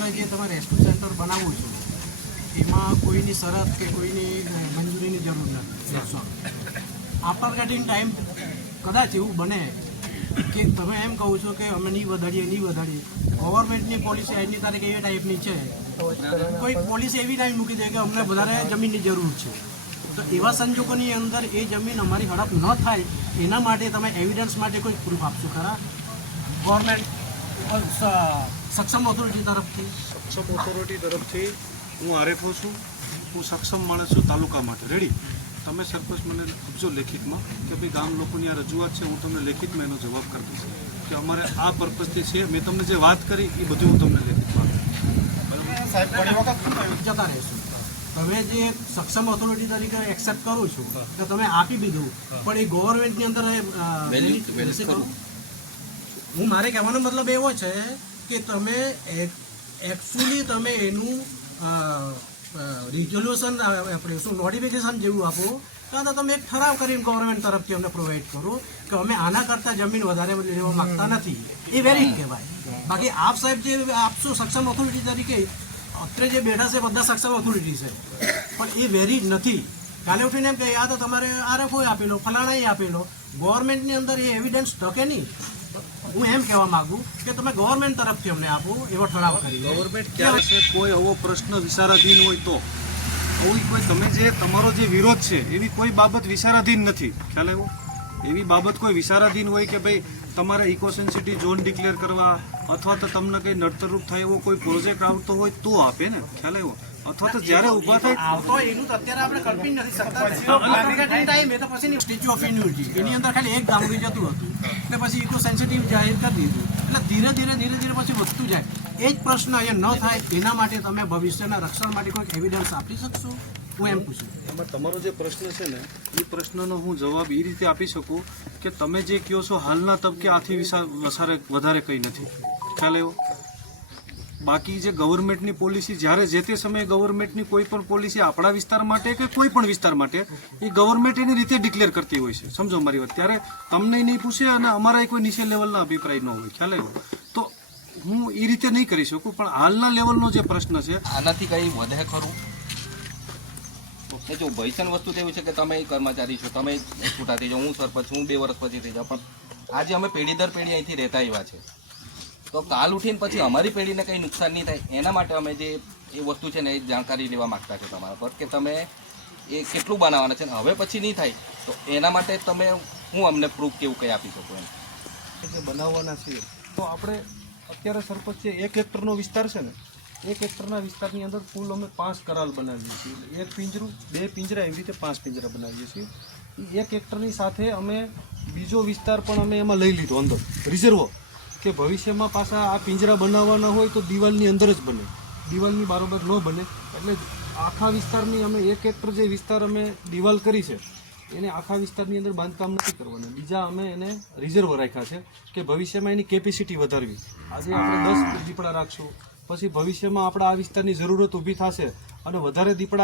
અત્યારે જે તમે રેસ્ક્યુ સેન્ટર બનાવો છો, એમાં કોઈની શરત કે કોઈની મંજૂરીની જરૂર નથી. આપાતકાલીન ટાઈમ કદાચ એવું બને કે તમે એમ કહો છો કે અમે નહીં વધારીએ નહીં વધારીએ. ગવર્મેન્ટની પોલિસી આજની તારીખે એ ટાઈપની છે. કોઈ પોલિસી એવી ટાઈમ મૂકી દે કે અમને વધારે જમીનની જરૂર છે. તો એવા સંજોગોની અંદર એ જમીન અમારી હડપ ન થાય, એના માટે તમે એવિડન્સ માટે કોઈ પ્રૂફ આપશો ખરા? ગવર્મેન્ટ સક્ષમ ઓથોરિટી તરફથી? સક્ષમ ઓથોરિટી તરફથી હું આરએફઓ છું. હું સક્ષમ માણસ છું તાલુકા માટે. રેડી તમે સરપંચ મને આપજો લેખિતમાં કે ભાઈ ગામ લોકોની આ રજૂઆત છે હું તમને લેખિતમાં એનો જવાબ કરી દઈશ. કે અમારે આ પર્પઝથી છે. મેં તમને જે વાત કરી એ બધું હું તમને લેખિતમાં આપીશ. જતા રહેશું. તમે જે સક્ષમ ઓથોરિટી તરીકે એક્સેપ્ટ કરું છું કે તમે આપી દીધું. પણ એ ગવર્મેન્ટની અંદર? હું મારે કહેવાનો મતલબ એવો છે કે તમે એકચ્યુઅલી તમે એનું રિઝોલ્યુશન આપણે શું નોટિફિકેશન જેવું આપો, કાં તો તમે એક ઠરાવ કરીને ગવર્મેન્ટ તરફથી અમને પ્રોવાઈડ કરો કે અમે આના કરતાં જમીન વધારે લેવા માંગતા નથી. એ વેરી કહેવાય. બાકી આપ સાહેબ જે આપશો સક્ષમ ઓથોરિટી તરીકે અત્રે જે બેઠા છે બધા સક્ષમ ઓથોરિટી છે. પણ એ વેરી નથી. કાલે ઉઠીને એમ કે આ તો તમારે આરએફઓ આપેલો, ફલાણાએ આપેલો. ગવર્મેન્ટની અંદર એ એવિડન્સ ટકે નહીં. હું એમ કહેવા માંગુ કે તમે ગવર્મેન્ટ તરફથી અમને આપો, એવો ઠરાવ કરી ગવર્મેન્ટ ક્યારે છે, કોઈ એવો પ્રશ્ન વિચારાધીન હોય તો. કોઈ, તમે જે, તમારો જે વિરોધ છે, એવી કોઈ બાબત વિચારાધીન નથી. ખ્યાલ આવ્યો? એવી બાબત કોઈ વિચારાધીન હોય કે ભાઈ તમારે ઇકો સેન્સિટી ઝોન ડિક્લેર કરવા અથવા તો તમને કંઈ નડતરરૂપ થાય એવો કોઈ પ્રોજેક્ટ આવતો હોય તો આપે ને ખ્યાલ આવ્યો? અથવા તો જ્યારે ઊભા થાય આવતો એનું તો અત્યારે આપણે કલ્પી નથી શકતા ટાઈમ એ તો પછી સ્ટેચ્યુ ઓફ યુનિટી એની અંદર ખાલી એક ગામડી જતું હતું. એટલે પછી ઇકો સેન્સિટિવ જાહેર કરી દીધું. એટલે ધીરે ધીરે ધીરે ધીરે પછી વધતું જાય. એ જ પ્રશ્ન અહીંયા ન થાય એના માટે તમે ભવિષ્યના રક્ષણ માટે કોઈ એવિડન્સ આપી શકશો? હું એમ પૂછું. એમાં તમારો જે પ્રશ્ન છે ને એ પ્રશ્નનો હું જવાબ એ રીતે આપી શકું કે તમે જે કહો છો હાલના તબકે આથી વિસા- વસારે વધારે કંઈ નથી. ખ્યાલ એવો બાકી જે ગવર્મેન્ટની પોલિસી જ્યારે જે તે સમયે ગવર્મેન્ટની કોઈ પણ પોલિસી આપણા વિસ્તાર માટે કે કોઈ પણ વિસ્તાર માટે એ ગવર્મેન્ટ એની રીતે ડિક્લેર કરતી હોય છે. સમજો મારી વાત. ત્યારે તમને નહીં પૂછે અને અમારા કોઈ નીચે લેવલના અભિપ્રાય ન હોય. ખ્યાલ આવ્યો? તો હું એ રીતે નહીં કરી શકું પણ હાલના લેવલનો જે પ્રશ્ન છે આનાથી કંઈ વધે ખરું? ને જો ભયસન વસ્તુ તો છે કે તમે કર્મચારી છો, તમે છૂટા થઈ જાઓ, હું સરપંચ હું બે વર્ષ પછી થઈ જાઉં. પણ આજે અમે પેઢી દર પેઢી અહીંથી રહેતા આવ્યા છે. તો કાલ ઉઠીને પછી અમારી પેઢીને કંઈ નુકસાન નહીં થાય. એના માટે અમે જે એ વસ્તુ છે ને એ જાણકારી લેવા માગતા છે તમારા પર કે તમે એ કેટલું બનાવવાના છે ને હવે પછી નહીં થાય. તો એના માટે તમે હું અમને પ્રૂફ કેવું કંઈ આપી શકો એમ? જે બનાવવાના છે, તો આપણે અત્યારે સરપંચ છે એક હેક્ટરનો વિસ્તાર છે ને એક હેક્ટરના વિસ્તારની અંદર કુલ અમે પાંચ કરાલ બનાવીએ છીએ. એક પિંજરું, બે પિંજરા એવી રીતે પાંચ પિંજરા બનાવીએ છીએ. એક હેક્ટરની સાથે અમે બીજો વિસ્તાર પણ અમે એમાં લઈ લીધો અંદર. રિઝર્વ. કે ભવિષ્યમાં પાછા આ પિંજરા બનાવવાના હોય તો દિવાલની અંદર જ બને. દિવાલની બારોબર ન બને. એટલે આખા વિસ્તારની અમે એક હેક્ટર જે વિસ્તાર અમે દિવાલ કરી છે, એને આખા વિસ્તારની અંદર બાંધકામ નથી કરવાના. બીજા અમે એને રિઝર્વ રાખ્યા છે કે ભવિષ્યમાં એની કેપેસિટી વધારવી. આજે આપણે દસ દીપડા રાખશું. પછી ભવિષ્યમાં આપણા આ વિસ્તારની જરૂરત ઊભી થશે અને વધારે દીપડા